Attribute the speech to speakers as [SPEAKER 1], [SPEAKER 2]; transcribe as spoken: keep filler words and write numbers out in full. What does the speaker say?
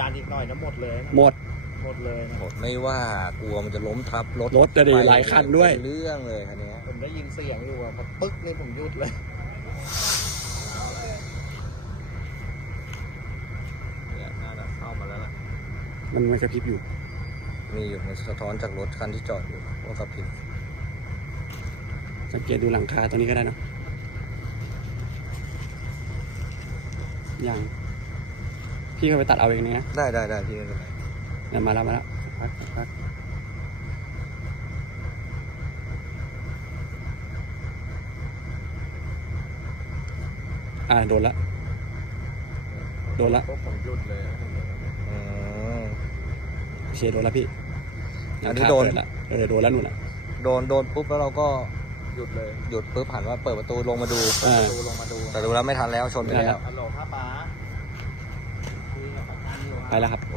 [SPEAKER 1] านอีกหน่อยนะหมดเลยนะ
[SPEAKER 2] หมด
[SPEAKER 1] หมดเลยนะ
[SPEAKER 3] หมดไม่ว่ากลัวมันจะล้มทับรถ
[SPEAKER 2] รถจะดีหลายคันด้วย
[SPEAKER 3] เป็นเรื่องเลยคันนี้
[SPEAKER 1] ผมได้ยินเสียงอยู่อะพอปึ๊กนี่ผมหยุดเลย
[SPEAKER 3] เนี่ยน่าจะเข้ามาแล้วล่ะ
[SPEAKER 2] มันไม่กระพริบอยู่
[SPEAKER 3] มีอยู่ในสะท้อนจากรถคันที่จอดอยู่ว่ากระพริบ
[SPEAKER 2] สังเกตดูหลังคาตัวนี้ก็ได้เนอะยังพี่เขาไปตัดเอาเองนะ
[SPEAKER 3] ได้ได้ได้พี่ไม่เป็นไร
[SPEAKER 2] เนี่ยมาแล้วมาแล้วพักพักอ่าโดนละโดนละ
[SPEAKER 1] พวกผมหยุดเลย
[SPEAKER 3] อืม
[SPEAKER 2] โอเคโดนละพี่
[SPEAKER 3] อันนี้โดน
[SPEAKER 2] เปิละเออโดนแล้วหนูน่ะ
[SPEAKER 3] โดนโดนปุ๊บแล้วเราก็
[SPEAKER 1] หยุดเลย
[SPEAKER 3] หยุดปุ๊บหันว่าเปิดประตูลงมาดู
[SPEAKER 2] อ่า
[SPEAKER 1] ดูลงมาดู
[SPEAKER 3] แต่ดูแล้วไม่ทันแล้วชนไปแล้ว
[SPEAKER 1] ฮัลโหลครับป๊าคุยกับประกันอยู่
[SPEAKER 2] ไปแล้วครับ